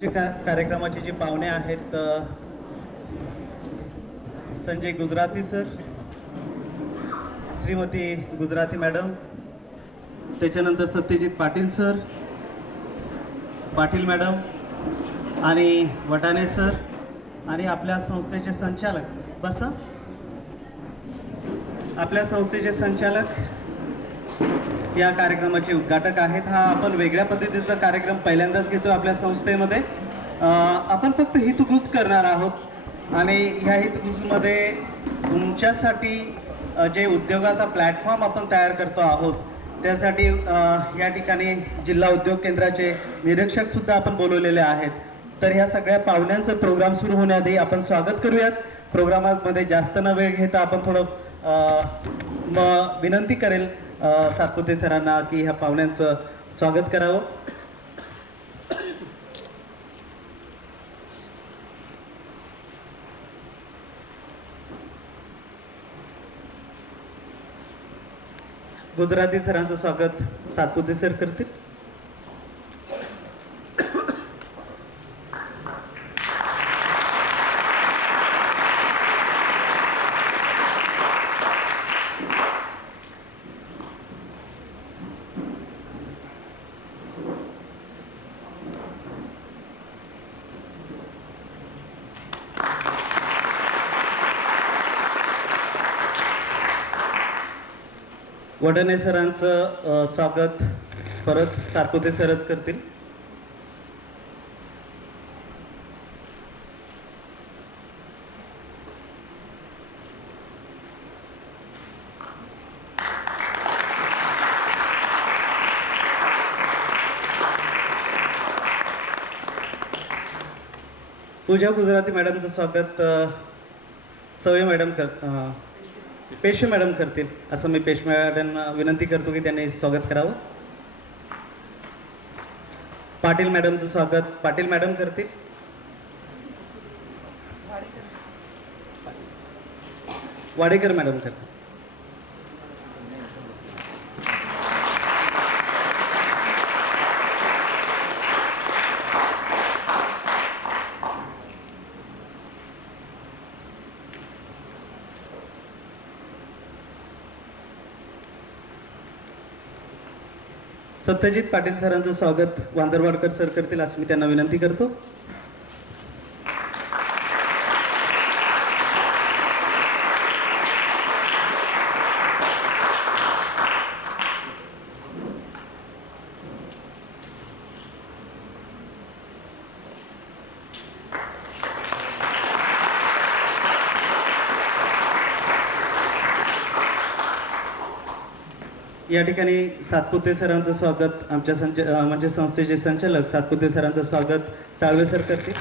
कार्यक्रमाचे जे पाहुणे आहेत संजय गुजराती सर, श्रीमती गुजराती मॅडम, त्याच्यानंतर सत्यजित पाटील सर, पाटील मॅडम आणि वटाणे सर आणि आपल्या संस्थेचे संचालक बसा आपल्या संस्थेचे संचालक या कार्यक्रमाचे उद्घाटक आहेत. हा आपण वेगळ्या पद्धतीचा कार्यक्रम पहिल्यांदाच घेतो आपल्या संस्थेमध्ये. आपण फक्त हितगुज करणार आहोत आणि ह्या हितगुजमध्ये तुमच्यासाठी जे उद्योगाचा प्लॅटफॉर्म आपण तयार करतो आहोत त्यासाठी या ठिकाणी जिल्हा उद्योग केंद्राचे निरीक्षक सुद्धा आपण बोलवलेले आहेत. तर ह्या सगळ्या पाहुण्यांचं प्रोग्राम सुरू होण्याआधी आपण स्वागत करूयात. प्रोग्रामामध्ये जास्त न वेळ घेता आपण थोडं विनंती करेल सातपुते सरांना की ह्या पाहुण्यांचं स्वागत करावं. गुजराती सरांचं स्वागत सातपुते सर करतील. वडणे सरांचं स्वागत परत सातपुते सरच करतील. पूजा गुजराती मॅडमचं स्वागत सवय मॅडम पेशवे मॅडम करतील. असं मी पेशवे मॅडमना विनंती करतो की त्यांनी स्वागत करावं. पाटील मॅडमचं स्वागत पाटील मॅडम करतील. वाडेकर मॅडम करतील. सत्यजित पाटील सरांचं स्वागत वांदरवाडकर सर करतील असं मी त्यांना विनंती करतो. या ठिकाणी सातपुते सरांचं स्वागत आमच्या म्हणजे संस्थेचे संचालक सातपुते सरांचं स्वागत साळवे सर करतील.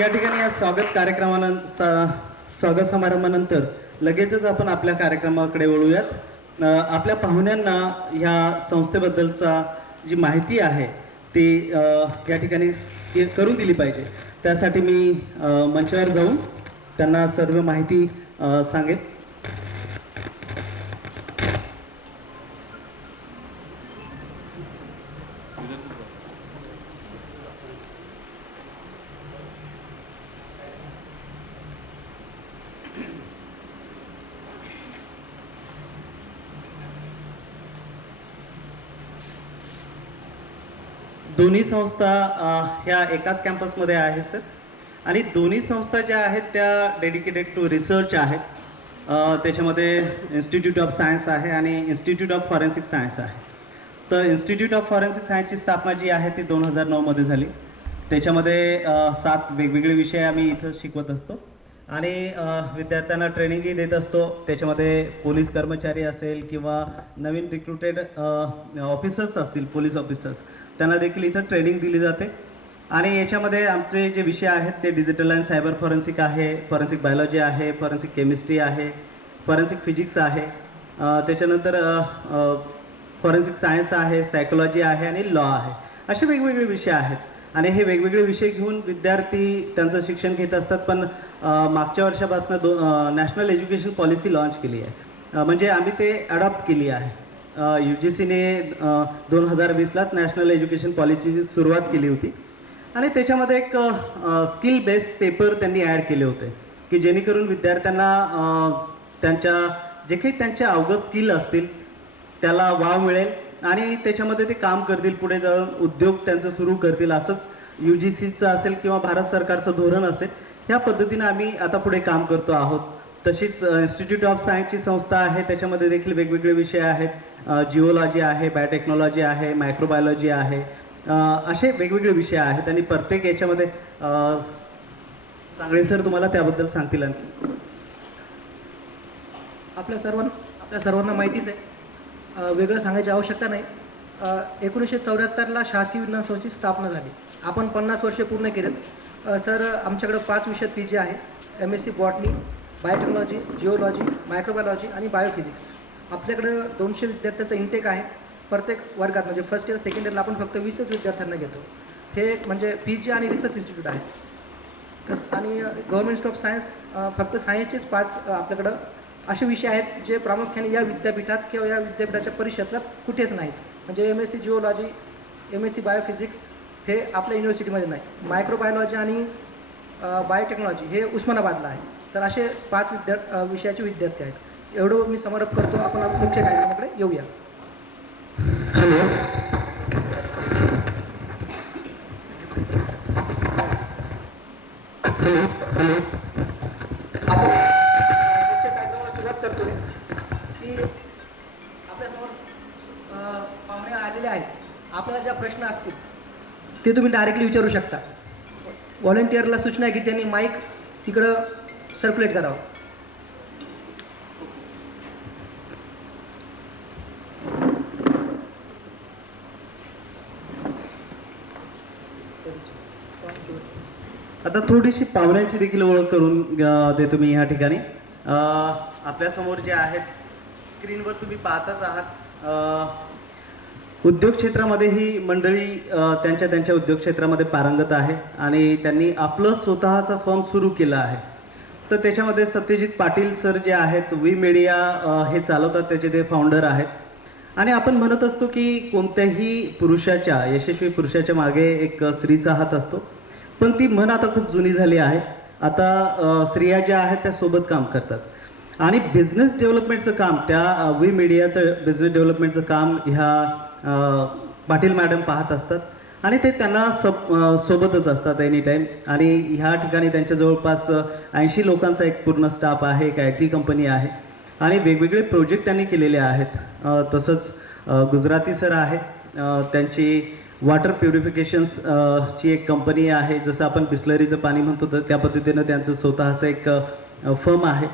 या ठिकाणी या स्वागत समारंभानंतर लगेचच आपण आपल्या कार्यक्रमाकडे वळूयात. आपल्या पाहुण्यांना ह्या संस्थेबद्दलचा जी माहिती आहे ती या ठिकाणी करून दिली पाहिजे. त्यासाठी मी मंचावर जाऊन त्यांना सर्व माहिती सांगेन. दोन्ही संस्था ह्या एकाच कॅम्पसमध्ये आहेत सर आणि दोन्ही संस्था ज्या आहेत त्या डेडिकेटेड टू रिसर्च आहेत. त्याच्यामध्ये इन्स्टिट्यूट ऑफ सायन्स आहे आणि इन्स्टिट्यूट ऑफ फॉरेन्सिक सायन्स आहे. तर इन्स्टिट्यूट ऑफ फॉरेन्सिक सायन्सची स्थापना जी आहे ती 2009मध्ये झाली. त्याच्यामध्ये 7 वेगवेगळे विषय आम्ही इथं शिकवत असतो आणि विद्यार्थ्यांना ट्रेनिंगही देत असतो. त्याच्यामध्ये पोलीस कर्मचारी असेल किंवा नवीन रिक्रुटेड ऑफिसर्स असतील पोलीस ऑफिसर्स त्यांना देखील इथं ट्रेनिंग दिली जाते. आणि याच्यामध्ये आमचे जे विषय आहेत ते डिजिटल अँड सायबर फॉरेन्सिक आहे, फॉरेन्सिक बायोलॉजी आहे, फॉरेन्सिक केमिस्ट्री आहे, फॉरेन्सिक फिजिक्स आहे, त्याच्यानंतर फॉरेन्सिक सायन्स आहे, सायकोलॉजी आहे आणि लॉ आहे. असे वेगवेगळे विषय आहेत आणि हे वेगवेगळे विषय घेऊन विद्यार्थी त्यांचं शिक्षण घेत असतात. पण मागच्या वर्षापासून नॅशनल एज्युकेशन पॉलिसी लॉन्च केली आहे. म्हणजे आम्ही ते अडॉप्ट केली आहे. UGCने 2020लाच नॅशनल एज्युकेशन पॉलिसीची सुरुवात केली होती आणि त्याच्यामध्ये एक स्किल बेस्ड पेपर त्यांनी ॲड केले होते की जेणेकरून विद्यार्थ्यांना त्यांच्या जे काही त्यांचे अवगत स्किल असतील त्याला वाव मिळेल आणि त्याच्यामध्ये ते काम करतील, पुढे जाऊन उद्योग त्यांचं सुरू करतील. असंच UGCचं असेल किंवा भारत सरकारचं धोरण असेल, ह्या पद्धतीनं आम्ही आता पुढे काम करतो आहोत. तशीच इन्स्टिट्यूट ऑफ सायन्सची संस्था आहे, त्याच्यामध्ये देखील वेगवेगळे विषय आहेत. जिओलॉजी आहे, बायोटेक्नॉलॉजी आहे, मायक्रोबायोलॉजी आहे, असे वेगवेगळे विषय आहेत आणि प्रत्येक याच्यामध्ये सांगळे सर तुम्हाला त्याबद्दल सांगतील. आणखी आपल्या सर्वांना माहितीच आहे, वेगळं सांगायची आवश्यकता नाही. 1974ला शासकीय विज्ञान संस्थेची स्थापना झाली. आपण 50 वर्षे पूर्ण केलेत. सर आमच्याकडं 5 विषयात PG आहे. MSc botany, biotechnology, geology, microbiology आणि बायोफिजिक्स. आपल्याकडं 200 विद्यार्थ्यांचा इंटेक आहे. प्रत्येक वर्गात म्हणजे फर्स्ट इयर सेकंड इयरला आपण फक्त 20च विद्यार्थ्यांना घेतो. हे म्हणजे PG आणि रिसर्च इन्स्टिट्यूट आहे. आणि गव्हर्नमेंट ऑफ सायन्स फक्त सायन्सचेच 5 आपल्याकडं असे विषय आहेत जे प्रामुख्याने या विद्यापीठात किंवा या विद्यापीठाच्या परिक्षेत्रात कुठेच नाहीत. म्हणजे MSc जिओलॉजी, MSc बायोफिजिक्स हे आपल्या युनिव्हर्सिटीमध्ये नाही. मायक्रोबायोलॉजी आणि बायोटेक्नॉलॉजी हे उस्मानाबादला आहे. तर असे 5 विषयाचे विद्यार्थी आहेत. एवढं मी समारोप करतो. आपण मुख्य कार्यक्रमाकडे येऊया. हॅलो, आपण मुख्य कार्यक्रमाला सुरुवात करतोय की आपल्यासमोर पाहुणे आलेले आहेत. आपल्याला ज्या प्रश्न असतील ते तुम्ही डायरेक्टली विचारू शकता. व्हॉलेंटिअरला सूचना आहे की त्यांनी माईक तिकडं सर्क्युलेट करावं. आता थोडीशी पाहुण्यांची देखील ओळख करून देतो मी ह्या ठिकाणी. आपल्यासमोर जे आहेत स्क्रीनवर तुम्ही पाहताच आहात, उद्योग क्षेत्रामध्ये ही मंडळी त्यांच्या उद्योग क्षेत्रामध्ये पारंगत आहे आणि त्यांनी आपलं स्वतःचा फर्म सुरू केला आहे. तर त्याच्यामध्ये सत्यजित पाटील सर जे आहेत, वी मीडिया हे चालवतात, त्याचे ते फाउंडर आहेत. आणि आपण म्हणत असतो की कोणत्याही यशस्वी पुरुषाच्या मागे एक स्त्रीचा हात असतो. पण ती म्हण आता खूप जुनी झाली आहे. आता स्त्रिया ज्या आहेत त्या सोबत काम करतात आणि बिझनेस डेव्हलपमेंटचं काम, त्या वी मीडियाचं बिझनेस डेव्हलपमेंटचं काम ह्या पाटील मॅडम पाहत असतात आणि ते त्यांना सोबतच असतात एनी टाईम. आणि ह्या ठिकाणी त्यांच्या जवळपास 80 लोकांचा एक पूर्ण स्टाफ आहे, एक IT कंपनी आहे आणि वेगवेगळे प्रोजेक्ट त्यांनी केलेले आहेत. तसंच गुजराती सर आहे, त्यांची वॉटर प्युरिफिकेशन्स ची एक कंपनी आहे. जसं आपण बिस्लरीचं पाणी म्हणतो तर त्या पद्धतीनं त्यांचं स्वतःचं एक फर्म आहे,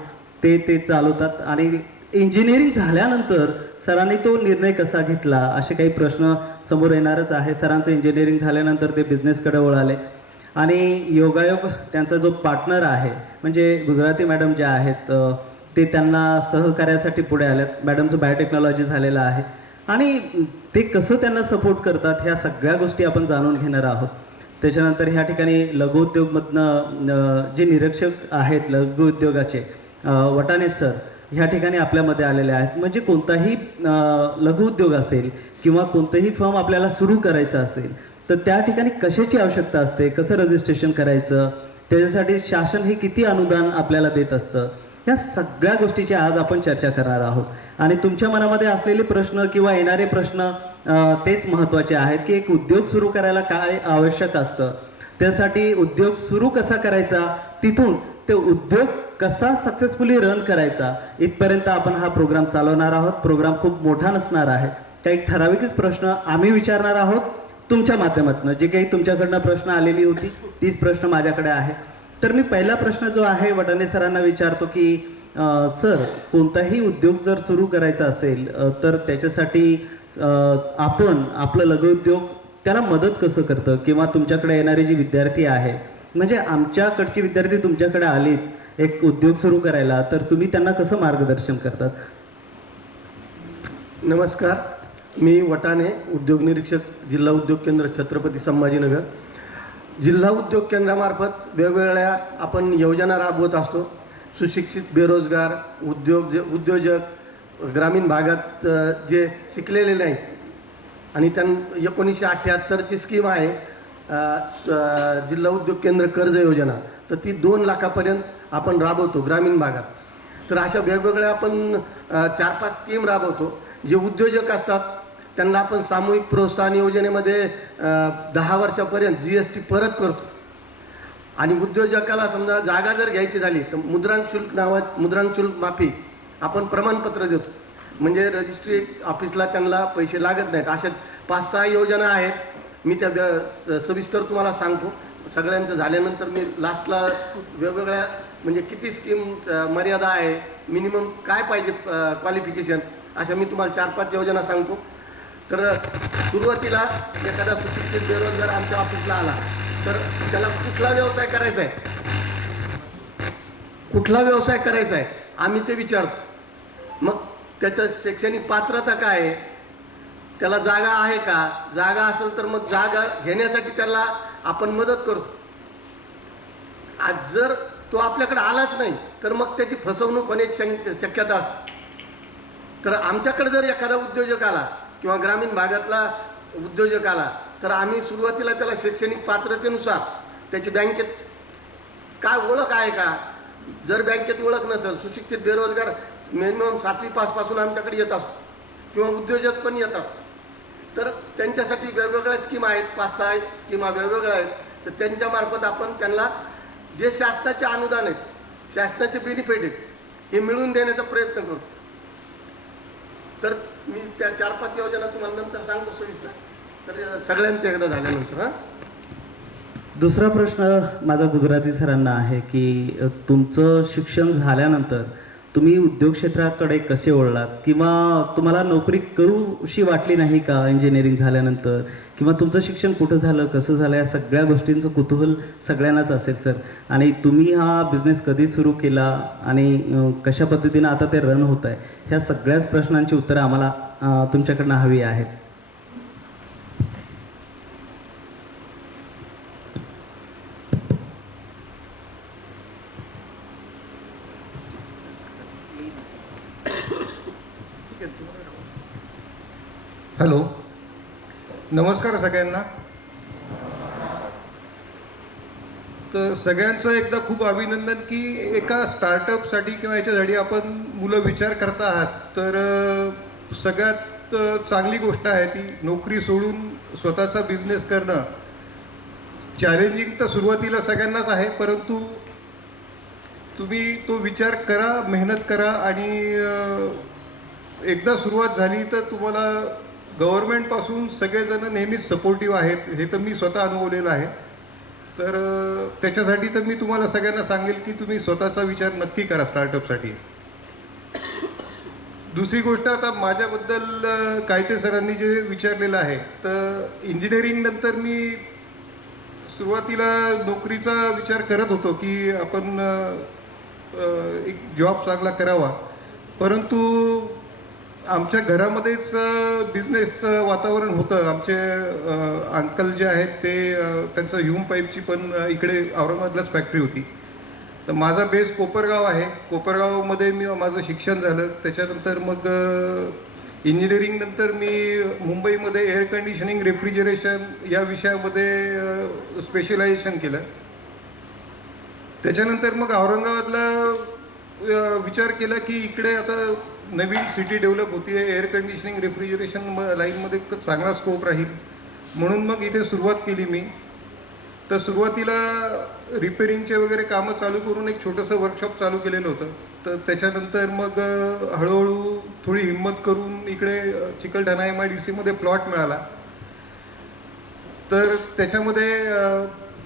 ते चालवतात. आणि इंजिनिअरिंग झाल्यानंतर सरांनी तो निर्णय कसा घेतला असे काही प्रश्न समोर येणारच आहे. सरांचं इंजिनिअरिंग झाल्यानंतर ते बिझनेसकडे वळाले आणि योगायोग त्यांचा जो पार्टनर आहे म्हणजे गुजराती मॅडम ज्या आहेत ते त्यांना सहकार्यासाठी पुढे आल्यात. मॅडमचं बायोटेक्नॉलॉजी झालेलं आहे आणि ते कसं त्यांना सपोर्ट करतात ह्या सगळ्या गोष्टी आपण जाणून घेणार आहोत. त्याच्यानंतर ह्या ठिकाणी लघुउद्योगमधनं जे निरीक्षक आहेत लघुउद्योगाचे, वटाणे सर ह्या ठिकाणी आपल्यामध्ये आलेले आहेत. म्हणजे कोणताही लघुउद्योग असेल किंवा कोणतंही फर्म आपल्याला सुरू करायचं असेल तर त्या ठिकाणी कशाची आवश्यकता असते, कसं रजिस्ट्रेशन करायचं, त्याच्यासाठी शासन हे किती अनुदान आपल्याला देत असतं, या सगळ्या गोष्टीची आज आपण चर्चा करणार आहोत. आणि तुमच्या मनामध्ये असलेले प्रश्न किंवा येणारे प्रश्न तेच महत्त्वाचे आहेत की एक उद्योग सुरू करायला काय आवश्यक असतं, त्यासाठी उद्योग सुरू कसा करायचा, तिथून ते उद्योग कसा सक्सेसफुली रन करायचा, इथपर्यंत आपण हा प्रोग्राम चालवणार आहोत. प्रोग्राम खूप मोठा नसणार आहे. काही ठराविकच प्रश्न आम्ही विचारणार आहोत तुमच्या माध्यमातून. जे काही तुमच्याकडनं प्रश्न आलेली होती तीच प्रश्न माझ्याकडे आहे. तर मी पहिला प्रश्न जो आहे वटाणे सरांना विचारतो की सर, कोणताही उद्योग जर सुरू करायचा असेल तर त्याच्यासाठी आपण आपलं लघुउद्योग त्याला मदत कसं करतं, किंवा तुमच्याकडे येणारे जे विद्यार्थी आहे, म्हणजे आमच्याकडची विद्यार्थी तुमच्याकडे आलीत एक उद्योग सुरू करायला, तर तुम्ही त्यांना कसं मार्गदर्शन करतात? नमस्कार. मी वटाणे उद्योग निरीक्षक, जिल्हा उद्योग केंद्र, छत्रपती संभाजीनगर. जिल्हा उद्योग केंद्रामार्फत वेगवेगळ्या आपण योजना राबवत असतो. सुशिक्षित बेरोजगार उद्योजक ग्रामीण भागात जे शिकलेले नाहीत आणि 1978ची स्कीम आहे जिल्हा उद्योग केंद्र कर्ज योजना, तर ती 2 लाखापर्यंत आपण राबवतो ग्रामीण भागात. तर अशा वेगवेगळ्या आपण 4-5 स्कीम राबवतो. जे उद्योजक असतात त्यांना आपण सामूहिक प्रोत्साहन योजनेमध्ये 10 वर्षापर्यंत GST परत करतो. आणि उद्योजकाला समजा जागा जर घ्यायची झाली तर मुद्रांक शुल्क माफी आपण प्रमाणपत्र देतो, म्हणजे रजिस्ट्री ऑफिसला त्यांना पैसे लागत नाहीत. अशा 5-6 योजना आहेत. मी त्या सविस्तर तुम्हाला सांगतो. सगळ्यांचं झाल्यानंतर मी लास्टला वेगवेगळ्या म्हणजे किती स्कीम मर्यादा आहे, मिनिमम काय पाहिजे क्वालिफिकेशन, अशा मी तुम्हाला 4-5 योजना सांगतो. तर सुरुवातीला एखादा सुशिक्षित बेरोजगार आमच्या ऑफिसला आला तर त्याला कुठला व्यवसाय करायचा आहे आम्ही ते विचारतो. मग त्याचं शैक्षणिक पात्रता काय आहे, त्याला जागा आहे का, जागा असेल तर मग जागा घेण्यासाठी त्याला आपण मदत करतो. आज जर तो आपल्याकडे आलाच नाही तर मग त्याची फसवणूक होण्याची शक्यता असते. तर आमच्याकडे जर एखादा उद्योजक आला किंवा ग्रामीण भागातला उद्योजक आला तर आम्ही सुरुवातीला त्याला शैक्षणिक पात्रतेनुसार त्याची बँकेत काय ओळख आहे का, जर बँकेत ओळख नसेल, सुशिक्षित बेरोजगार मिनिमम 7वी पासून आमच्याकडे येत असतो किंवा उद्योजक पण येतात, तर त्यांच्यासाठी वेगवेगळ्या स्कीम आहेत. 5-6 स्कीमा वेगवेगळ्या आहेत. तर त्यांच्यामार्फत आपण त्यांना जे शासनाचे अनुदान आहेत, शासनाचे बेनिफिट आहेत, हे मिळवून देण्याचा प्रयत्न करतो. तर मी त्या 4-5 योजना तुम्हाला नंतर सांगतो सविस्तर. तर सगळ्यांचं एकदा झाल्यानंतर. दुसरा प्रश्न माझा गुजराती सरांना आहे की तुमचं शिक्षण झाल्यानंतर तुम्ही उद्योग क्षेत्राकडे कसे वळलात, किंवा तुम्हाला नोकरी करूशी वाटली नाही का इंजिनिअरिंग झाल्यानंतर, किंवा तुमचं शिक्षण कुठं झालं, कसं झालं, या सगळ्या गोष्टींचं कुतूहल सगळ्यांनाच असेल सर. आणि तुम्ही हा बिझनेस कधी सुरू केला आणि कशा पद्धतीनं आता ते रन होत आहे, ह्या सगळ्याच प्रश्नांची उत्तरं आम्हाला तुमच्याकडनं हवी आहेत. हॅलो, नमस्कार सगळ्यांना. तर सगळ्यांचं एकदा खूप अभिनंदन की एका स्टार्टअपसाठी किंवा याच्यासाठी आपण मुलं विचार करता आहात. तर सगळ्यात चांगली गोष्ट आहे ती नोकरी सोडून स्वतःचा बिझनेस करणं. चॅलेंजिंग तर सुरुवातीला सगळ्यांनाच आहे, परंतु तुम्ही तो विचार करा, मेहनत करा आणि एकदा सुरुवात झाली तर तुम्हाला गव्हर्नमेंटपासून सगळेजण नेहमीच सपोर्टिव्ह आहेत. हे तर मी स्वतः अनुभवलेलं आहे. तर त्याच्यासाठी तर मी तुम्हाला सगळ्यांना सांगेल की तुम्ही स्वतःचा विचार नक्की करा स्टार्टअपसाठी. दुसरी गोष्ट, आता माझ्याबद्दल कायते सरांनी जे विचारलेलं आहे, तर इंजिनिअरिंग नंतर मी सुरुवातीला नोकरीचा विचार करत होतो की आपण एक जॉब चांगला करावा, परंतु आमच्या घरामध्येच बिझनेसचं वातावरण होतं. आमचे अंकल जे आहेत ते त्यांचं ह्यूम पाईपची पण इकडे औरंगाबादलाच फॅक्टरी होती. तर माझा बेस कोपरगाव आहे. कोपरगावमध्ये माझं शिक्षण झालं. त्याच्यानंतर मग इंजिनिअरिंग नंतर मी मुंबईमध्ये एअर कंडिशनिंग रेफ्रिजरेशन या विषयामध्ये स्पेशलायझेशन केलं. त्याच्यानंतर मग औरंगाबादला विचार केला की इकडे आता नवीन सिटी डेव्हलप होती आहे, एअर कंडिशनिंग रेफ्रिजरेशन लाईनमध्ये चांगला स्कोप राहील, म्हणून मग इथे सुरुवात केली मी. तर सुरुवातीला रिपेरिंगचे वगैरे कामं चालू करून एक छोटंसं वर्कशॉप चालू केलेलं होतं. तर त्याच्यानंतर मग हळूहळू थोडी हिंमत करून इकडे चिकलठाणा MIDC प्लॉट मिळाला. तर त्याच्यामध्ये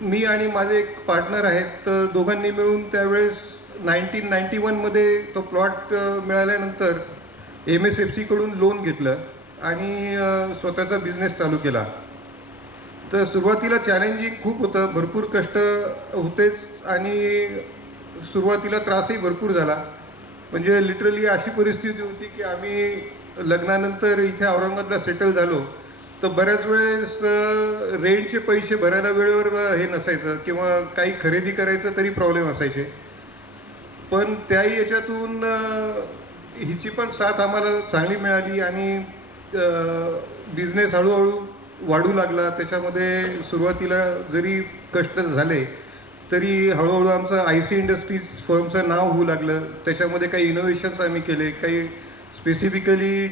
मी आणि माझे एक पार्टनर आहेत, तर दोघांनी मिळून त्यावेळेस 1991 तो प्लॉट मिळाल्यानंतर MSFCकडून लोन घेतलं आणि स्वतःचा बिझनेस चालू केला. तर सुरुवातीला चॅलेंजिंग खूप होतं, भरपूर कष्ट होतेच आणि सुरुवातीला त्रासही भरपूर झाला. म्हणजे लिटरली अशी परिस्थिती होती की आम्ही लग्नानंतर इथे औरंगाबादला सेटल झालो तर बऱ्याच वेळेस रेंटचे पैसे भरायला वेळेवर हे नसायचं किंवा काही खरेदी करायचं तरी प्रॉब्लेम असायचे. पण त्याही याच्यातून हिची पण साथ आम्हाला चांगली मिळाली आणि बिझनेस हळूहळू वाढू लागला. त्याच्यामध्ये सुरुवातीला जरी कष्ट झाले तरी हळूहळू आमचं IC इंडस्ट्रीज फर्मचं नाव होऊ लागलं. त्याच्यामध्ये काही इनोव्हेशन्स आम्ही केले, काही स्पेसिफिकली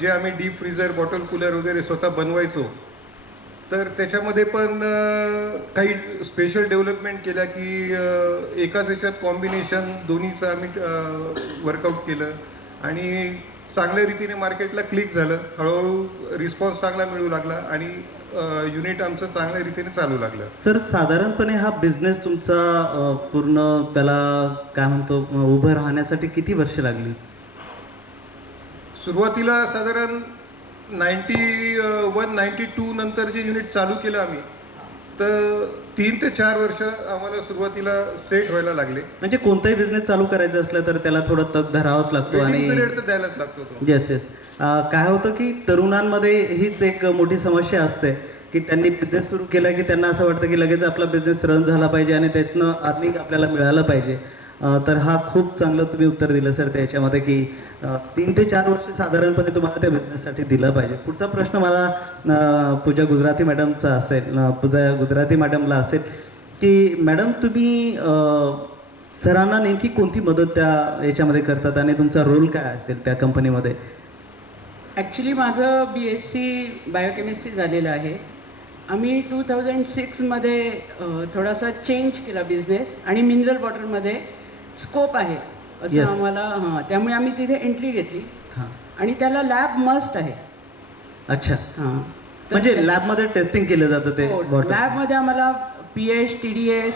जे आम्ही डीप फ्रीजर, बॉटल कूलर वगैरे स्वतः बनवायचो तर त्याच्यामध्ये पण काही स्पेशल डेव्हलपमेंट केल्या की एकाच याच्यात कॉम्बिनेशन दोन्हीचं आम्ही वर्कआउट केलं आणि चांगल्या रीतीने मार्केटला क्लिक झालं. हळूहळू रिस्पॉन्स चांगला मिळू लागला आणि युनिट आमचं चांगल्या रीतीने चालू लागलं. सर, साधारणपणे हा बिझनेस तुमचा पूर्ण त्याला काय म्हणतो उभं राहण्यासाठी किती वर्ष लागली? सुरुवातीला साधारण 91-92 नंतर जे युनिट चालू केलं आम्ही तर 3 ते 4 वर्ष आम्हाला सुरुवातीला सेट व्हायला लागले. म्हणजे कोणताही बिझनेस चालू करायचं असलं तर त्याला थोडं तग धरावाच लागतो आणि पिरियड तर द्यायलाच लागतो तो. Yes yes. काय होतं की तरुणांमध्ये हीच एक मोठी समस्या असते की त्यांनी बिझनेस सुरू केला की त्यांना असं वाटतं की लगेच आपला बिझनेस रन झाला पाहिजे आणि त्यातनं अर्निंग आपल्याला मिळालं पाहिजे. तर हा खूप चांगलं तुम्ही उत्तर दिलं सर त्याच्यामध्ये की 3 ते 4 वर्ष साधारणपणे तुम्हाला त्या बिझनेससाठी दिलं पाहिजे. पुढचा प्रश्न मला पूजा गुजराती मॅडमचा असेल, पूजा गुजराती मॅडमला असेल की मॅडम तुम्ही सरांना नेमकी कोणती मदत त्या याच्यामध्ये करतात आणि तुमचा रोल काय असेल त्या कंपनीमध्ये? ॲक्च्युली माझं BSc बायोकेमिस्ट्री झालेलं आहे. आम्ही 2006मध्ये थोडासा चेंज केला बिझनेस आणि मिनरल वॉटरमध्ये स्कोप आहे असं Yes. आम्हाला त्यामुळे आम्ही तिथे एंट्री घेतली हां, आणि त्याला लॅब मस्ट आहे. अच्छा. हां, म्हणजे लॅबमध्ये टेस्टिंग केलं जातं ते water? लॅबमध्ये आम्हाला pH, TDS,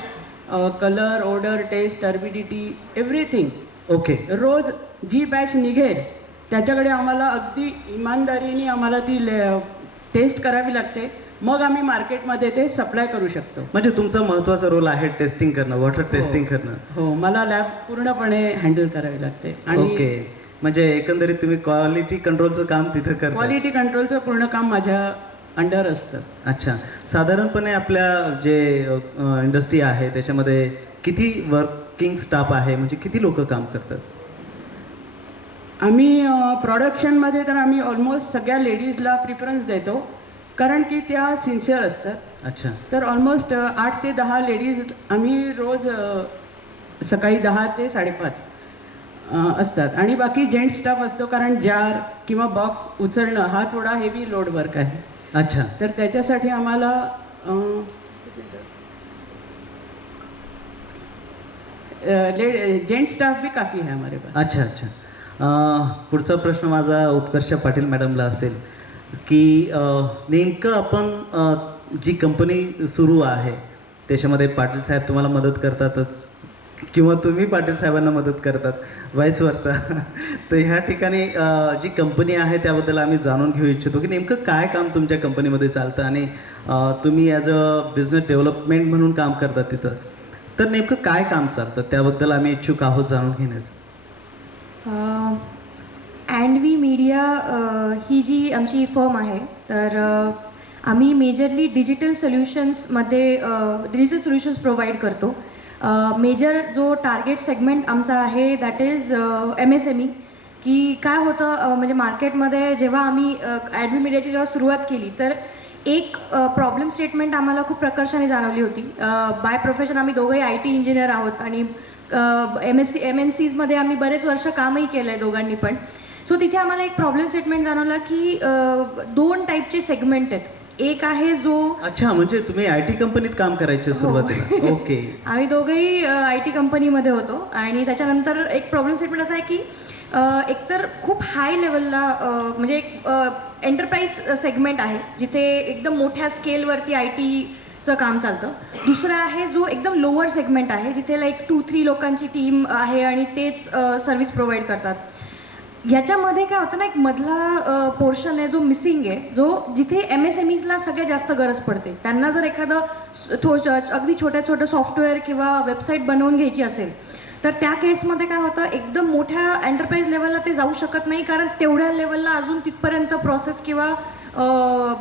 colour, odour test, turbidity, everything. Okay. रोज जी बॅच निघेल त्याच्याकडे आम्हाला अगदी इमानदारीने आम्हाला ती टेस्ट करावी लागते. मग आम्ही मार्केटमध्ये ते सप्लाय करू शकतो. म्हणजे तुमचा महत्त्वाचा रोल आहे टेस्टिंग करणं, वॉटर टेस्टिंग करणं. हो, मला लॅब पूर्णपणे हँडल करावी लागते ओके. आणि म्हणजे एकंदरीत तुम्ही क्वालिटी कंट्रोलचं काम तिथं करता? क्वालिटी कंट्रोलचं पूर्ण काम माझ्या अंडर असतं. अच्छा. साधारणपणे आपल्या जे इंडस्ट्री आहे त्याच्यामध्ये किती वर्किंग स्टाफ आहे, म्हणजे किती लोक काम करतात? आम्ही प्रोडक्शनमध्ये तर आम्ही ऑलमोस्ट सगळ्या लेडीजला प्रिफरन्स देतो कारण की त्या सिन्सिअर असतात. अच्छा. तर ऑलमोस्ट 8 ते 10 लेडीज आम्ही रोज सकाळी 10 ते 5:30 असतात आणि बाकी जेंट्स स्टाफ असतो कारण जार किंवा बॉक्स उचलणं हा थोडा हेवी लोड वर्क आहे. अच्छा. तर त्याच्यासाठी आम्हाला जेंट्स स्टाफ भी काफ़ी है हमारे पास. अच्छा अच्छा. पुढचा प्रश्न माझा उत्कर्ष पाटील मॅडमला असेल की नेमकं आपण जी कंपनी सुरू आहे त्याच्यामध्ये पाटील साहेब तुम्हाला मदत करतातच किंवा तुम्ही पाटील साहेबांना मदत करतात, वाईस वर्सा. तर ह्या ठिकाणी जी कंपनी आहे त्याबद्दल आम्ही जाणून घेऊ इच्छितो की नेमकं काय काम तुमच्या कंपनीमध्ये चालतं आणि तुम्ही ॲज अ बिझनेस डेव्हलपमेंट म्हणून काम करतात तिथं. तर नेमकं काय काम चालतं त्याबद्दल आम्ही इच्छुक आहोत जाणून घेण्याचं. अँडवी मीडिया ही जी आमची फर्म आहे तर आम्ही मेजरली डिजिटल सोल्युशन्समध्ये डिजिटल सोल्युशन्स प्रोव्हाइड करतो. मेजर जो टार्गेट सेगमेंट आमचा आहे दॅट इज MSME. की काय होतं म्हणजे मार्केटमध्ये जेव्हा आम्ही ॲडवी मीडियाची जेव्हा सुरुवात केली तर एक प्रॉब्लेम स्टेटमेंट आम्हाला खूप प्रकर्षाने जाणवली होती. बाय प्रोफेशन आम्ही दोघंही IT इंजिनियर आहोत आणि MNCजमध्ये आम्ही बरेच वर्ष कामही केलं आहे दोघांनी पण. सो तिथे आम्हाला एक प्रॉब्लेम स्टेटमेंट जाणवला की 2 टाईपचे सेगमेंट आहेत. एक आहे जो अच्छा, म्हणजे तुम्ही IT कंपनीत काम करायचे सुरुवातीला? ओके. आम्ही दोघंही IT कंपनीमध्ये होतो आणि त्याच्यानंतर एक प्रॉब्लेम स्टेटमेंट असा आहे की एकतर खूप हाय लेवलला म्हणजे एक एंटरप्राइज सेगमेंट आहे जिथे एकदम मोठ्या स्केलवरती ITचं काम चालतं. दुसरं आहे जो एकदम लोअर सेगमेंट आहे जिथे लाईक 2-3 लोकांची टीम आहे आणि तेच सर्व्हिस प्रोव्हाइड करतात. याच्यामध्ये काय होतं ना, एक मधला पोर्शन आहे जो मिसिंग आहे, जो जिथे MSMEsला सगळ्यात जास्त गरज पडते. त्यांना जर एखादं अगदी छोटं सॉफ्टवेअर किंवा वेबसाईट बनवून घ्यायची असेल, तर त्या केसमध्ये काय होतं, एकदम मोठ्या एंटरप्राइज लेवलला ते जाऊ शकत नाही, कारण तेवढ्या लेवलला अजून तिथपर्यंत प्रोसेस किंवा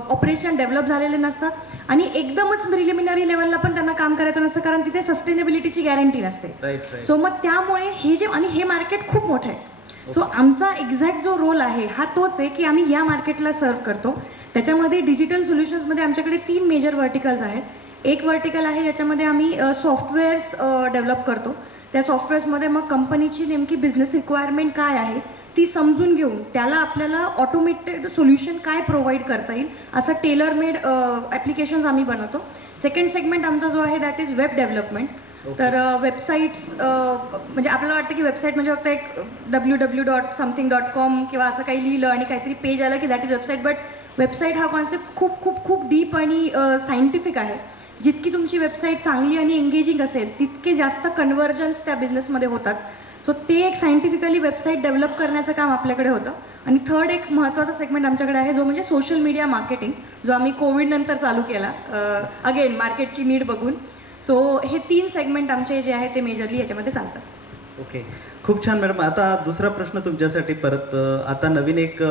ऑपरेशन डेव्हलप झालेले नसतात, आणि एकदमच प्रिलिमिनरी लेवलला पण त्यांना काम करायचं नसतं, कारण तिथे सस्टेनेबिलिटीची गॅरंटी नसते. राईट. सो मग त्यामुळे हे मार्केट खूप मोठं आहे. सो आमचा एक्झॅक्ट जो रोल आहे हा तोच आहे की आम्ही या मार्केटला सर्व करतो. त्याच्यामध्ये डिजिटल सोल्युशन्समध्ये आमच्याकडे 3 मेजर व्हर्टिकल्स आहेत. एक व्हर्टिकल आहे ज्याच्यामध्ये आम्ही सॉफ्टवेअर्स डेव्हलप करतो. त्या सॉफ्टवेअर्समध्ये मग कंपनीची नेमकी बिझनेस रिक्वायरमेंट काय आहे ती समजून घेऊन त्याला आपल्याला ऑटोमेटेड सोल्युशन काय प्रोव्हाइड करता येईल असं टेलर मेड ॲप्लिकेशन्स आम्ही बनवतो. सेकंड सेगमेंट आमचा जो आहे दॅट इज वेब डेव्हलपमेंट. तर वेबसाईट्स म्हणजे आपल्याला वाटतं की वेबसाईट म्हणजे फक्त एक www.something.com किंवा असं काही लिहिलं आणि काहीतरी पेज आलं की that is website. But website हा कॉन्सेप्ट खूप खूप खूप डीप आणि सायंटिफिक आहे. जितकी तुमची वेबसाईट चांगली आणि एंगेजिंग असेल तितके जास्त कन्व्हर्जन्स त्या बिझनेसमध्ये होतात. सो ते एक सायंटिफिकली वेबसाईट डेव्हलप करण्याचं काम आपल्याकडे होतं. आणि थर्ड एक महत्त्वाचा सेगमेंट आमच्याकडे आहे जो म्हणजे सोशल मीडिया मार्केटिंग, जो आम्ही कोविडनंतर चालू केला, अगेन मार्केटची नीड बघून. सो हे 3 सेगमेंट आमचे जे आहे ते मेजरली याच्यामध्ये चालतात. ओके, खूप छान मॅडम. आता दुसरा प्रश्न तुमच्यासाठी परत. आता नवीन एक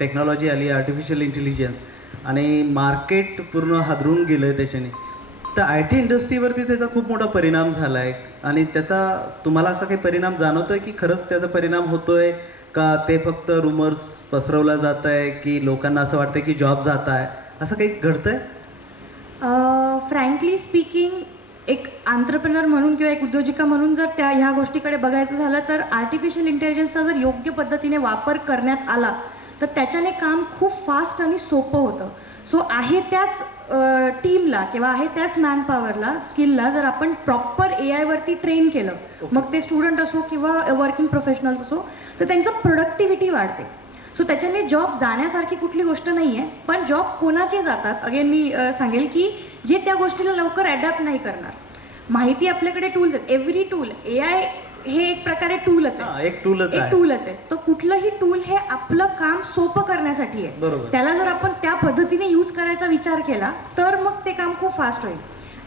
टेक्नॉलॉजी आली, आर्टिफिशियल इंटेलिजन्स, आणि मार्केट पूर्ण हादरून गेलं आहे त्याच्याने. तर IT इंडस्ट्रीवरती त्याचा खूप मोठा परिणाम झाला आहे, आणि त्याचा तुम्हाला असा काही परिणाम जाणवतो आहे की खरंच त्याचा परिणाम होतो आहे का, ते फक्त रुमर्स पसरवला जात आहे, की लोकांना असं वाटतं की जॉब जात आहे, असं काही घडतं आहे? फ्रँकली स्पीकिंग, एक आंतरप्रेनर म्हणून किंवा एक उद्योजिका म्हणून जर ह्या गोष्टीकडे बघायचं झालं तर आर्टिफिशियल इंटेलिजन्सचा जर योग्य पद्धतीने वापर करण्यात आला तर त्याच्याने काम खूप फास्ट आणि सोपं होतं. सो आहे त्याच टीमला किंवा आहे त्याच मॅनपॉवरला, स्किलला जर आपण प्रॉपर AI वरती ट्रेन केलं, मग ते स्टुडंट असो किंवा वर्किंग प्रोफेशनल्स असो, तर त्यांचं प्रोडक्टिव्हिटी वाढते. सो त्याच्याने जॉब जाण्यासारखी कुठली गोष्ट नाही आहे. पण जॉब कोणाचे जातात, अगेन मी सांगेल की जे त्या गोष्टीला लवकर ॲडॅप्ट नाही करणार. माहिती आपल्याकडे टूल्स आहेत, एव्हरी टूल, AI हे एक प्रकारे टूलच आहे, एक टूलच आहे. तर कुठलंही टूल हे आपलं काम सोपं करण्यासाठी आहे. बरोबर. त्याला जर आपण त्या पद्धतीने यूज करायचा विचार केला तर मग ते काम खूप फास्ट होईल.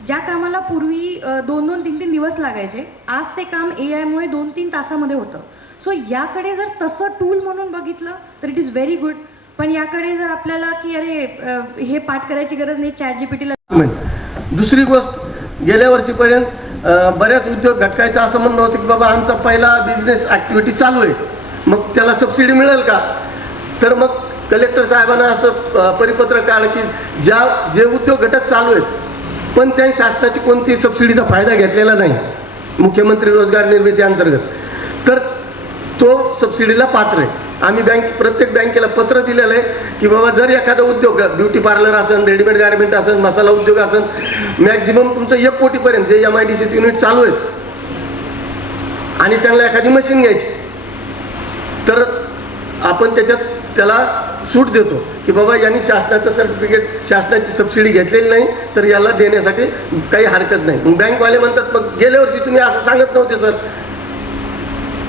ज्या कामाला पूर्वी 2-2, 3-3 दिवस लागायचे, आज ते काम AI मुळे 2-3 तासामध्ये होतं. सो याकडे जर तसं टूल म्हणून बघितलं तर इट इज व्हेरी गुड. पण याकडे जर आपल्याला की अरे हे पाठ करायची गरज नाही, ChatGPTला. दुसरी गोष्ट, गेल्या वर्षीपर्यंत बऱ्याच उद्योग घटकायचं असं म्हणणं होतं की बाबा आमचा पहिला बिझनेस ॲक्टिव्हिटी चालू आहे, मग त्याला सबसिडी मिळेल का? तर मग कलेक्टर साहेबांना असं परिपत्र काढलं की जे उद्योग घटक चालू आहेत पण त्या शासनाची कोणती सबसिडीचा फायदा घेतलेला नाही मुख्यमंत्री रोजगार निर्मिती अंतर्गत, तर तो सबसिडीला पात्र आहे. आम्ही प्रत्येक बँकेला पत्र दिलेलं आहे की बाबा जर एखादा उद्योग, ब्युटी पार्लर असेल, रेडीमेड गार्मेंट असेल, मसाला उद्योग असेल, मॅक्झिमम तुमचं 1 कोटीपर्यंत जे MIDC युनिट चालू आहेत आणि त्यांना एखादी मशीन घ्यायची, तर आपण त्याला सूट देतो की बाबा यांनी शासनाचं सर्टिफिकेट, शासनाची सबसिडी घेतलेली नाही तर याला देण्यासाठी काही हरकत नाही. मग बँकवाले म्हणतात मग गेल्या वर्षी तुम्ही असं सांगत नव्हते सर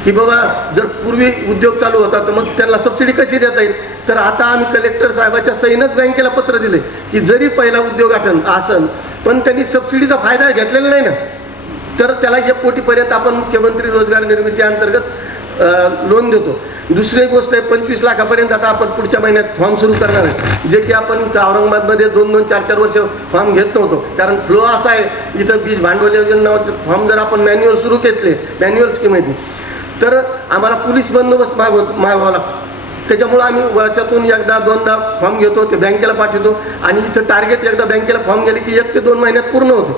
की बाबा जर पूर्वी उद्योग चालू होता तर मग त्यांना सबसिडी कशी देता येईल. तर आता आम्ही कलेक्टर साहेबाच्या सहीनंच बँकेला पत्र दिले की जरी पहिला उद्योग असन पण त्यांनी सबसिडीचा फायदा घेतलेला नाही ना, तर त्याला 1 कोटीपर्यंत आपण मुख्यमंत्री रोजगार निर्मिती अंतर्गत लोन देतो. दुसरी गोष्ट आहे, 25 लाखापर्यंत आता आपण पुढच्या महिन्यात फॉर्म सुरू करणार आहे, जे की आपण इथं औरंगाबादमध्ये 2-2, 4-4 वर्ष फॉर्म घेत नव्हतो. कारण फ्लो असा आहे, इथं बीज भांडवल योजना नावाचे फॉर्म जर आपण मॅन्युअल सुरू घेतले, मॅन्युअल स्कीम आहे ती, तर आम्हाला पोलीस बंदोबस्त मागवावा लागतो. त्याच्यामुळं आम्ही वर्षातून 1-2दा फॉर्म घेतो, ते बँकेला पाठवतो आणि इथं टार्गेट एकदा बँकेला फॉर्म गेले की 1 ते 2 महिन्यात पूर्ण होते.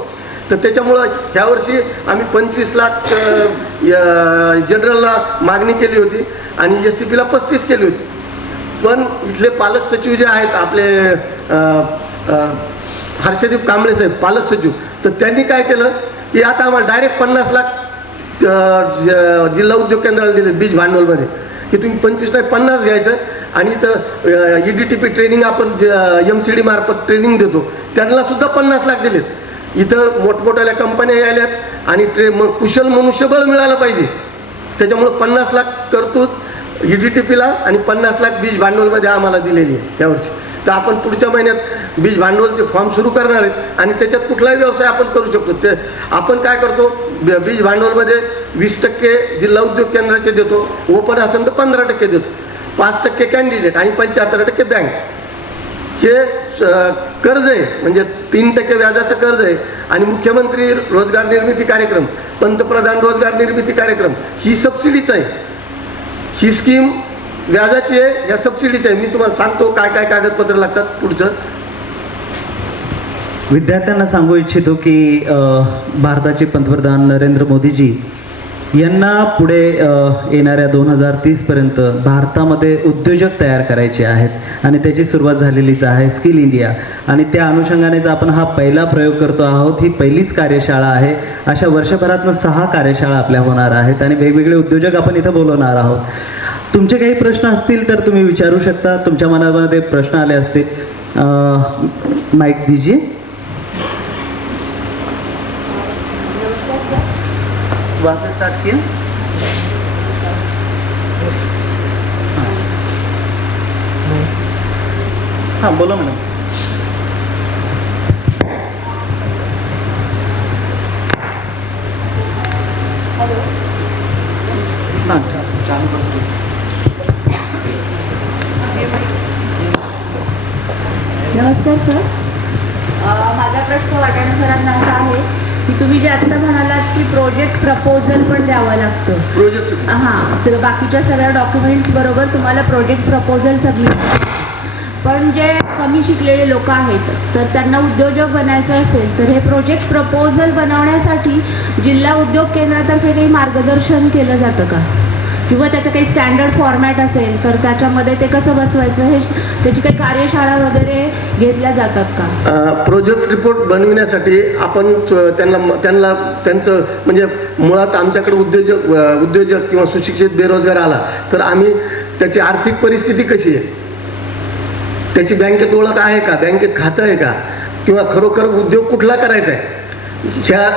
तर त्याच्यामुळं ह्या वर्षी आम्ही 25 लाख जनरलला मागणी केली होती आणि SCPला 35 केली होती. पण इथले पालक सचिव जे आहेत आपले हर्षदीप कांबळे साहेब पालक सचिव, तर त्यांनी काय केलं की आता आम्हाला डायरेक्ट 50 लाख जिल्हा उद्योग केंद्राला दिले बीज भांडवलमध्ये की तुम्ही 25 नाही 50 घ्यायचं आणि इथं EDTP ट्रेनिंग आपण MCD मार्फत ट्रेनिंग देतो, त्यांना सुद्धा 50 लाख दिलेत. इथं मोठमोठ्या कंपन्या यायल्यात आणि कुशल मनुष्यबळ मिळालं पाहिजे, त्याच्यामुळं 50 लाख तरतूद EDTPला आणि 50 लाख बीज भांडवलमध्ये आम्हाला दिलेली आहे यावर्षी. तर आपण पुढच्या महिन्यात बीज भांडवलचे फॉर्म सुरू करणार आहेत आणि त्याच्यात कुठलाही व्यवसाय आपण करू शकतो. ते आपण काय करतो, बीज भांडवलमध्ये 20% जिल्हा उद्योग केंद्राचे देतो, ओपन असेल तर 15% देतो, 5% कॅन्डिडेट आणि 75% बँक. हे कर्ज आहे, म्हणजे 3% व्याजाचं कर्ज आहे. आणि मुख्यमंत्री रोजगार निर्मिती कार्यक्रम, पंतप्रधान रोजगार निर्मिती कार्यक्रम ही सबसिडीच आहे. ही स्कीम व्याजाची आहे, या सबसिडीच आहे. मी तुम्हाला सांगतो काय काय कागदपत्र लागतात पुढचं. विद्यार्थ्यांना सांगू इच्छितो की भारताचे पंतप्रधान नरेंद्र मोदीजी यांना पुढे येणाऱ्या 2030पर्यंत भारतामध्ये उद्योजक तयार करायचे आहेत आणि त्याची सुरुवात झालेलीच आहे स्किल इंडिया. आणि त्या अनुषंगानेच आपण हा पहिला प्रयोग करतो आहोत. ही पहिलीच कार्यशाळा आहे. अशा वर्षभरातनं 6 कार्यशाळा आपल्या होणार आहेत आणि वेगवेगळे उद्योजक आपण इथं बोलवणार आहोत. तुमचे काही प्रश्न असतील तर तुम्ही विचारू शकता. तुमच्या मनामध्ये प्रश्न आले असतील. माइक दीजिए. वहाँ से स्टार्ट किया. हाँ बोलो मैडम. हाँ चालू करतो. नमस्कार सर, माझा प्रश्न वाटाणे सरांना असा आहे की तुम्ही जे आत्ता म्हणालात की प्रोजेक्ट प्रपोजल पण द्यावं लागतं. प्रोजेक्ट हां, तर बाकीच्या सगळ्या डॉक्युमेंट्स बरोबर तुम्हाला प्रोजेक्ट प्रपोजल सबमिट. पण जे कमी शिकलेले लोक आहेत तर त्यांना उद्योजक बनायचं असेल तर हे प्रोजेक्ट प्रपोजल बनवण्यासाठी जिल्हा उद्योग केंद्रातर्फे काही मार्गदर्शन केलं जातं का? किंवा त्याचं काही स्टँडर्ड फॉर्मॅट असेल तर त्याच्यामध्ये ते कसं बसवायचं हे त्याची काही कार्यशाळा वगैरे घेतल्या जातात का? प्रोजेक्ट रिपोर्ट बनविण्यासाठी आपण त्यांना त्यांचं म्हणजे मुळात आमच्याकडे उद्योजक किंवा सुशिक्षित बेरोजगार आला तर आम्ही त्याची आर्थिक परिस्थिती कशी आहे, त्याची बँकेत ओळख आहे का, बँकेत खातं आहे का, किंवा खरोखर उद्योग कुठला करायचा आहे, ह्या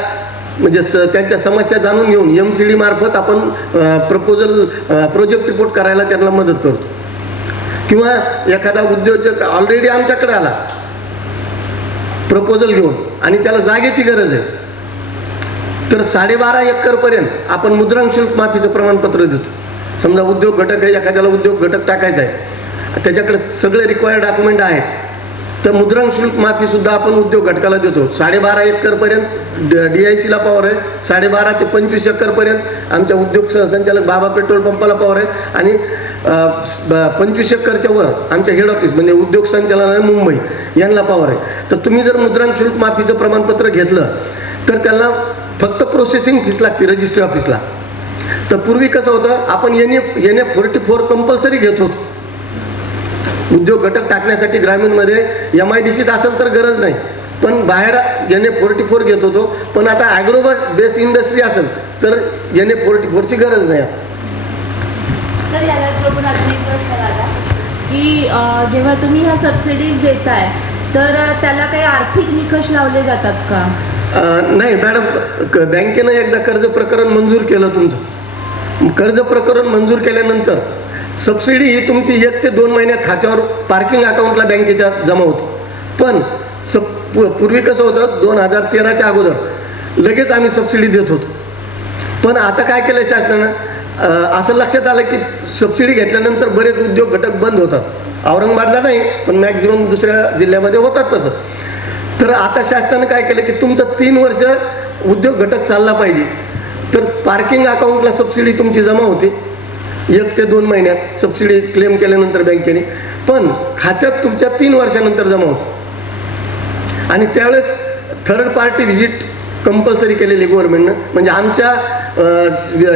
म्हणजे त्यांच्या समस्या जाणून घेऊन MCD मार्फत आपण प्रोजेक्ट रिपोर्ट करायला त्यांना मदत करतो. किंवा एखादा उद्योजक ऑलरेडी आमच्याकडे आला प्रपोजल घेऊन आणि त्याला जागेची गरज आहे तर 12.5 एकरपर्यंत आपण मुद्रांक शुल्क माफीचं प्रमाणपत्र देतो. समजा उद्योग घटक आहे, एखाद्याला उद्योग घटक टाकायचा आहे, त्याच्याकडे सगळे रिक्वायर्ड डॉक्युमेंट आहेत तर मुद्रांक शुल्क माफीसुद्धा आपण उद्योग घटकाला देतो. 12.5 एकरपर्यंत DICला पॉवर आहे, 12.5 ते 25 एकरपर्यंत आमच्या उद्योग सहसंचालक बाबा पेट्रोल पंपाला पॉवर आहे आणि 25 एकरच्या वर आमच्या हेड ऑफिस म्हणजे उद्योग संचालनालय मुंबई यांना पॉवर आहे. तर तुम्ही जर मुद्रांक शुल्क माफीचं प्रमाणपत्र घेतलं तर त्यांना फक्त प्रोसेसिंग फीस लागते रजिस्ट्री ऑफिसला. तर पूर्वी कसं होतं, आपण NF 44 कंपल्सरी घेत होतो उद्योग घटक टाकण्यासाठी. ग्रामीणमध्ये MIDCत असेल तर गरज नाही, पण बाहेर NF 44 घेत होतो. पण आता ॲग्रो बेस इंडस्ट्री असेल तर NF 44ची गरज नाही. सर, याला जोडून अजून एक प्रश्न आला की जेव्हा तुम्ही ह्या सबसिडीज देताय तर त्याला काही आर्थिक निकष लावले जातात का? नाही मॅडम, बँकेनं एकदा कर्ज प्रकरण मंजूर केलं तुमचं. कर्ज प्रकरण मंजूर केल्यानंतर सबसिडी ही तुमची 1 ते 2 महिन्यात खात्यावर पार्किंग अकाउंटला बँकेच्या जमा होती. पण पूर्वी कसं होतं, 2013च्या अगोदर लगेच आम्ही सबसिडी देत होतो. पण आता काय केलं शासनानं, असं लक्षात आलं की सबसिडी घेतल्यानंतर बरेच उद्योग घटक बंद होतात. औरंगाबादला नाही पण मॅक्झिमम दुसऱ्या जिल्ह्यामध्ये होतात तसं. तर आता शासनानं काय केलं की तुमचं 3 वर्ष उद्योग घटक चालला पाहिजे तर पार्किंग अकाउंटला सबसिडी तुमची जमा होते 1 ते 2 महिन्यात सबसिडी क्लेम केल्यानंतर बँकेने, पण खात्यात तुमच्या 3 वर्षानंतर जमा होते. आणि त्यावेळेस थर्ड पार्टी व्हिजिट कंपल्सरी केलेली गव्हर्नमेंटनं. म्हणजे आमच्या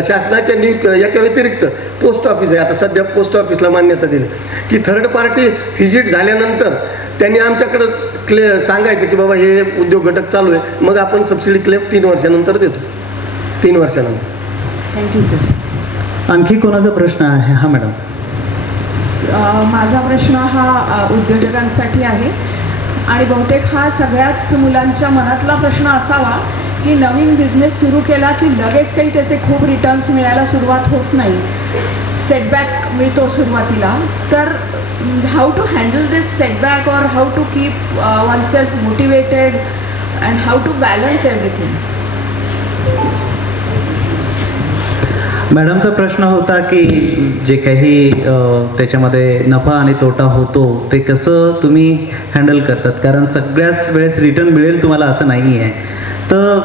शासनाच्या याच्या व्यतिरिक्त पोस्ट ऑफिस आहे, आता सध्या पोस्ट ऑफिसला मान्यता दिली की थर्ड पार्टी व्हिजिट झाल्यानंतर त्यांनी आमच्याकडं सांगायचं की बाबा हे उद्योग घटक चालू आहे, मग आपण सबसिडी क्लेम 3 वर्षानंतर देतो. 3 वर्षानंतर. Thank you sir. आणखी कोणाचा प्रश्न आहे? हा मॅडम. माझा प्रश्न हा उद्योजकांसाठी आहे आणि बहुतेक हा सगळ्याच मुलांच्या मनातला प्रश्न असावा की नवीन बिझनेस सुरू केला की लगेच काही त्याचे खूप रिटर्न्स मिळायला सुरुवात होत नाही. सेटबॅक मिळतो सुरुवातीला, तर how to handle this setback or how to keep oneself motivated and how to balance everything. मॅडमचा प्रश्न होता की जे काही त्याच्यामध्ये नफा आणि तोटा होतो ते कसं तुम्ही हँडल करतात, कारण सगळ्याच वेळेस रिटर्न मिळेल तुम्हाला असं नाही आहे, तर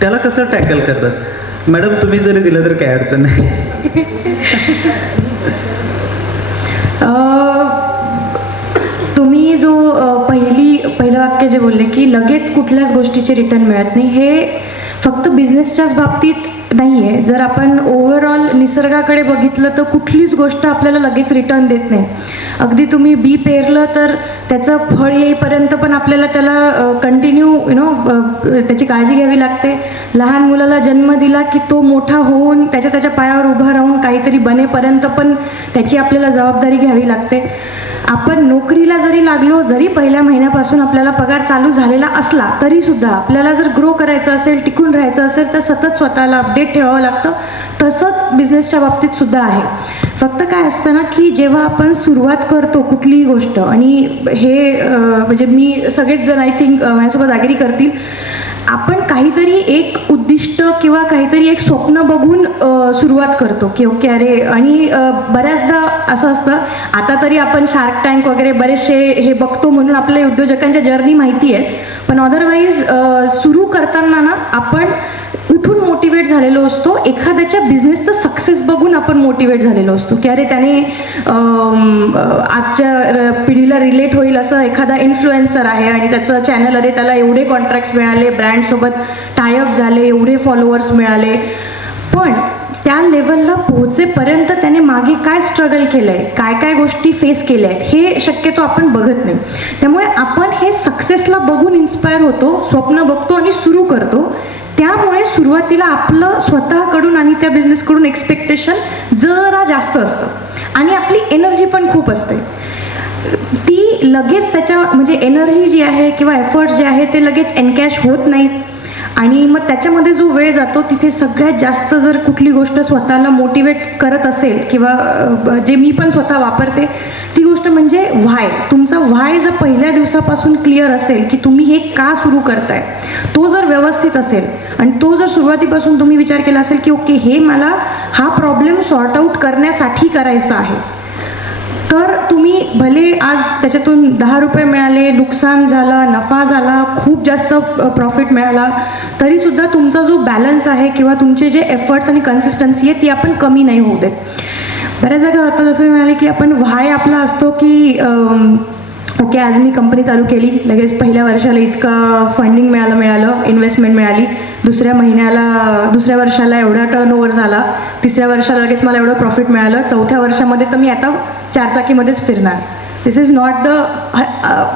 त्याला कसं टॅकल करतात. मॅडम तुम्ही जरी दिलं तर काय अडचण नाही. तुम्ही जो पहिलं वाक्य जे बोलले की लगेच कुठल्याच गोष्टीचे रिटर्न मिळत नाही, हे फक्त बिझनेसच्याच बाबतीत नाही आहे. जर आपण ओव्हरऑल निसर्गाकडे बघितलं तर कुठलीच गोष्ट आपल्याला लगेच रिटर्न देत नाही. अगदी तुम्ही बी पेरलं तर त्याचं फळ येईपर्यंत पण आपल्याला त्याला कंटिन्यू त्याची काळजी घ्यावी लागते. लहान मुलाला जन्म दिला की तो मोठा होऊन त्याच्या पायावर उभा राहून काहीतरी बनेपर्यंत पण त्याची आपल्याला जबाबदारी घ्यावी लागते. आपण नोकरीला जरी लागलो, जरी पहिल्या महिन्यापासून आपल्याला पगार चालू झालेला असला तरीसुद्धा आपल्याला जर ग्रो करायचं असेल, टिकून राहायचं असेल तर सतत स्वतःला अपडेट ठेवावं लागतं. तसंच बिझनेसच्या बाबतीत सुद्धा आहे. फक्त काय असतं ना की जेव्हा आपण सुरुवात करतो कुठलीही गोष्ट, आणि हे म्हणजे मी सगळेच जण आय थिंक माझ्यासोबत ॲग्री करतील, आपण काहीतरी एक उद्दिष्ट किंवा काहीतरी एक स्वप्न बघून सुरुवात करतो की ओके अरे, आणि बऱ्याचदा असं असतं, आता तरी आपण शार्क टँक वगैरे बरेचसे हे बघतो म्हणून आपल्या उद्योजकांच्या जर्नी माहिती आहेत, पण अदरवाईज सुरू करताना ना आपण उठून मोटिवेट झालेलो असतो. एखाद्याच्या बिझनेसचं सक्सेस बघून आपण मोटिवेट झालेलो असतो की अरे त्याने आजच्या पिढीला रिलेट होईल असं एखादा इन्फ्लुएन्सर आहे आणि त्याचं चॅनल, अरे त्याला एवढे कॉन्ट्रॅक्ट्स मिळाले, ब्रँडसोबत टायअप झाले, एवढे फॉलोअर्स मिळाले, पण त्या लेवलला पोहोचेपर्यंत त्याने मागे काय स्ट्रगल केलं आहे, काय काय गोष्टी फेस केल्या आहेत, हे शक्यतो आपण बघत नाही. त्यामुळे आपण हे सक्सेसला बघून इन्स्पायर होतो, स्वप्न बघतो आणि सुरू करतो. त्यामुळे सुरुवातीला आपलं स्वतःकडून आणि त्या बिझनेसकडून एक्सपेक्टेशन जरा जास्त असतं आणि आपली एनर्जी पण खूप असते. ती लगेच त्याच्या म्हणजे एनर्जी जी आहे किंवा एफर्ट्स जे आहे ते लगेच एनकॅश होत नाहीत, आणि मग त्याच्यामध्ये जो वेळ जातो तिथे सगळ्यात जास्त जर कुठली गोष्ट स्वतःला मोटिवेट करत असेल किंवा जे मी पण स्वतः वापरते ती गोष्ट म्हणजे व्हाय. तुमचा व्हाय जर पहिल्या दिवसापासून क्लिअर असेल की तुम्ही हे का सुरू करताय, तो जर व्यवस्थित असेल आणि तो जर सुरुवातीपासून तुम्ही विचार केला असेल की ओके हे मला हा प्रॉब्लेम सॉर्ट आऊट करण्यासाठी करायचा आहे, तर तुम्ही भले आज त्याच्यातून 10 रुपये मिळाले, नुकसान झाला, नफा झाला, खूप जास्त प्रॉफिट मिळाला, तरीसुद्धा तुमचा जो बॅलन्स आहे किंवा तुमचे जे एफर्ट्स आणि कन्सिस्टन्सी आहे ती आपण कमी नाही होऊ देत. बऱ्याच जागा होतं जसं मी म्हणाले की आपण व्हाय आपला असतो की ओके आज मी कंपनी चालू केली, लगेच पहिल्या वर्षाला इतकं फंडिंग मिळालं, इन्व्हेस्टमेंट मिळाली, दुसऱ्या वर्षाला एवढा टर्नओव्हर झाला, तिसऱ्या वर्षाला लगेच मला एवढं प्रॉफिट मिळालं, चौथ्या वर्षामध्ये तर मी आता 4 चाकीमध्येच फिरणार. दिस इज नॉट द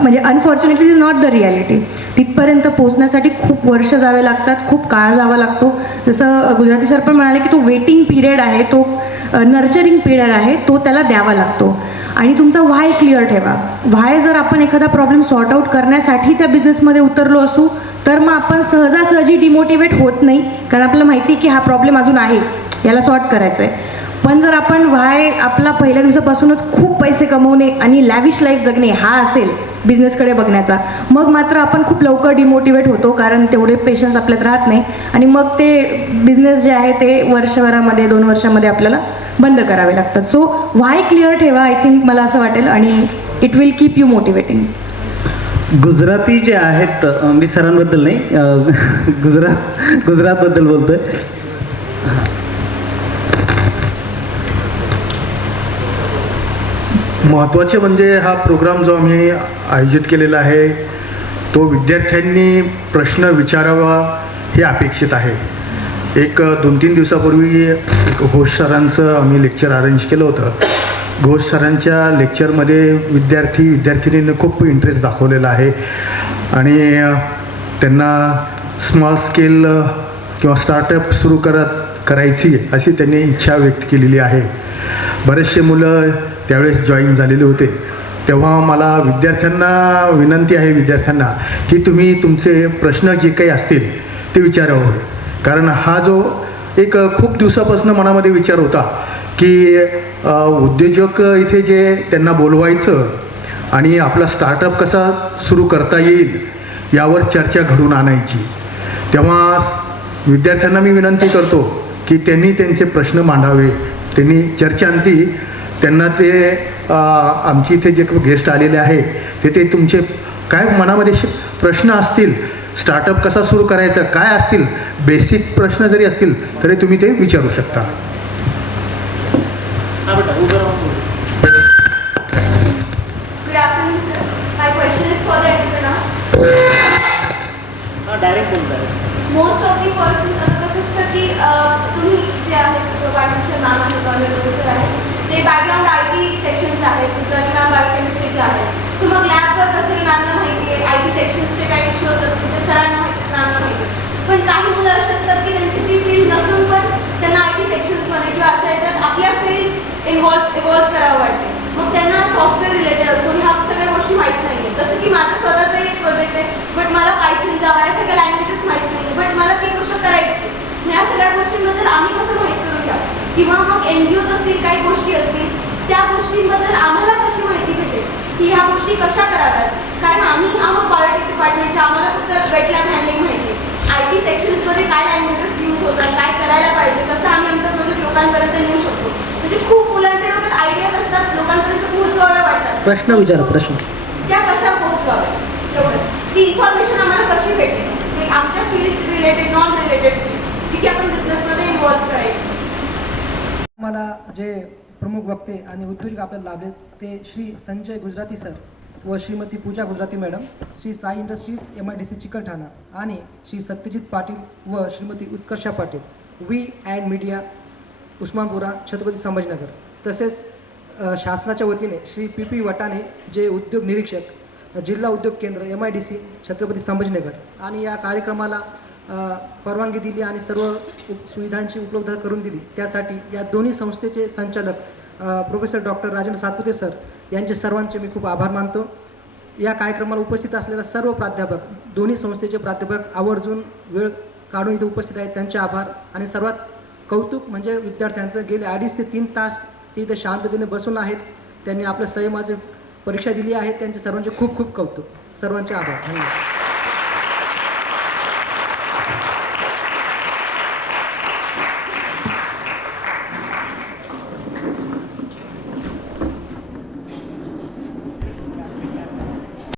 म्हणजे unfortunately this is not the reality. तिथपर्यंत पोहोचण्यासाठी खूप वर्ष जावे लागतात, खूप काळ जावा लागतो. जसं गुजराती सर पण म्हणाले की तो वेटिंग पिरियड आहे, तो नर्चरिंग पिरियड आहे, तो त्याला द्यावा लागतो. आणि तुमचा व्हाय क्लिअर ठेवा. व्हाय जर आपण एखादा प्रॉब्लेम सॉर्ट आऊट करण्यासाठी त्या बिझनेसमध्ये उतरलो असू तर मग आपण सहजासहजी डिमोटिवेट होत नाही, कारण आपल्याला माहिती आहे की हा प्रॉब्लेम अजून आहे, याला सॉर्ट करायचं आहे. पण जर आपण व्हाय आपला पहिल्या दिवसापासूनच खूप पैसे कमवणे आणि लॅविश लाईफ जगणे हा असेल बिझनेसकडे बघण्याचा, मग मात्र आपण खूप लवकर डिमोटिवेट होतो, कारण तेवढे पेशन्स आपल्यात राहत नाही आणि मग ते बिझनेस जे आहे ते वर्षभरामध्ये 2 वर्षामध्ये आपल्याला बंद करावे लागतात. सो व्हाय क्लिअर ठेवा, आय थिंक मला असं वाटेल, आणि it will keep you motivating. Gujarati जे आहेत, मी सरांबद्दल नाही, गुजरातबद्दल बोलतोय. महत्त्वाचे म्हणजे हा प्रोग्राम जो आम्ही आयोजित केलेला आहे तो विद्यार्थ्यांनी प्रश्न विचारावा हे अपेक्षित आहे. एक 2-3 दिवसापूर्वी घोष सरांचं आम्ही लेक्चर अरेंज केलं होतं. घोष सरांच्या लेक्चरमध्ये विद्यार्थिनींनी खूप इंटरेस्ट दाखवलेला आहे आणि त्यांना स्मॉल स्केल किंवा स्टार्टअप सुरू करायची अशी त्यांनी इच्छा व्यक्त केलेली आहे. बरेचसे मुलं त्यावेळेस जॉईन झालेले होते. तेव्हा मला विनंती आहे की तुम्ही तुमचे प्रश्न जे काही असतील ते विचारावे, कारण हा जो एक खूप दिवसापासून मनामध्ये विचार होता की उद्योजक इथे जे त्यांना बोलवायचं आणि आपला स्टार्टअप कसा सुरू करता येईल यावर चर्चा घडून आणायची. तेव्हा विद्यार्थ्यांना मी विनंती करतो की त्यांनी त्यांचे प्रश्न मांडावे. त्यांनी चर्चांती त्यांना ते आमची इथे जे गेस्ट आलेले आहे ते तुमचे काय मनामध्ये प्रश्न असतील, स्टार्टअप कसा सुरू करायचा, काय असतील बेसिक प्रश्न जरी असतील तरी तुम्ही ते विचारू शकता. Good afternoon, sir. My question is for the entrepreneurs. Direct बोलताय. Most of the persons आता कसं असतं की तुम्ही जे आहेत पाटीलचं नाम आहे गव्हर्नमेंट प्रोफेसर आहेत ते बॅकग्राऊंड IT सेक्शन्स आहेत, दुसऱ्याचं नाम बायोकेमिस्ट्रीचे आहेत. सो मग लॅबवर असेल मॅमला माहिती आहे, IT सेक्शन्सचे काही इश्यूज असतील ते सरांना माहिती, मॅमला माहिती. पण काही मुलं अशी असतात की त्यांची ती फील्ड नसून पण त्यांना IT सेक्शन्समध्ये किंवा अशा याच्यात आपल्या फील्ड इव्हॉल्व करावं वाटते. मग त्यांना सॉफ्टवेअर रिलेटेड असतो ह्या सगळ्या गोष्टी माहीत नाही आहेत. जसं की माझं स्वतःचा एक प्रोजेक्ट आहे, बट मला पायथन, जावा या सगळ्या लँग्वेजेस माहीत नाही, बट मला ती गोष्ट करायची. ह्या सगळ्या गोष्टींबद्दल आम्ही कसं माहीत करून घ्यावं, किंवा मग NGOज असतील, काही गोष्टी असतील त्या गोष्टींबद्दल आम्हाला कशी माहिती भेटेल की ह्या गोष्टी कशा कराव्यात. कारण आम्ही आहोत बायोटेक डिपार्टमेंटचे, आम्हाला फक्त वेट लॅब हँडलिंग माहिती आहे. IT सेक्शन्समध्ये काय लँग्वेजेस यूज होतात, काय करायला पाहिजे, कसं आम्ही आमचा प्रोजेक्ट लोकांपर्यंत नेऊ शकतो. म्हणजे खूप मुलांच्या डोक्यात आयडियाज असतात, लोकांपर्यंत पोहोचवाव्या वाटतात. प्रश्न विचारा. प्रश्न त्या कशा पोहोचवाव्या तेवढंच. ती इन्फॉर्मेशन आम्हाला कशी भेटेल, की आमच्या field related, non related field जी की आपण बिझनेसमध्ये इन्व्हॉल्व करायची. मला जे प्रमुख वक्ते आणि उद्योजक आपल्याला लाभले ते श्री संजय गुजराती सर व Shrimati Pooja Gujarati madam, Shri Sai industries MIDC Chikalthana आणि श्री सत्यजित पाटील व Shrimati Utkarsha Patil, V and media Usmanpura Chhatrapati Sambhajinagar. तसेच शासनाच्या वतीने श्री PP वटाणे जे उद्योग निरीक्षक, जिल्हा उद्योग केंद्र MIDC छत्रपती संभाजीनगर, आणि या कार्यक्रमाला परवानगी दिली आणि सर्व सुविधांची उपलब्धता करून दिली त्यासाठी या दोन्ही संस्थेचे संचालक professor doctor Rajendra Satpute sir यांचे सर्वांचे मी खूप आभार मानतो. या कार्यक्रमाला उपस्थित असलेल्या सर्व प्राध्यापक, दोन्ही संस्थेचे प्राध्यापक आवर्जून वेळ काढून इथे उपस्थित आहेत, त्यांचे आभार. आणि सर्वात कौतुक म्हणजे विद्यार्थ्यांचं गेले 2.5 ते 3 तास ते इथे शांततेने बसून आहेत, त्यांनी आपल्या संयमाची परीक्षा दिली आहे, त्यांचे सर्वांचे खूप खूप कौतुक. सर्वांचे आभार. धन्यवाद.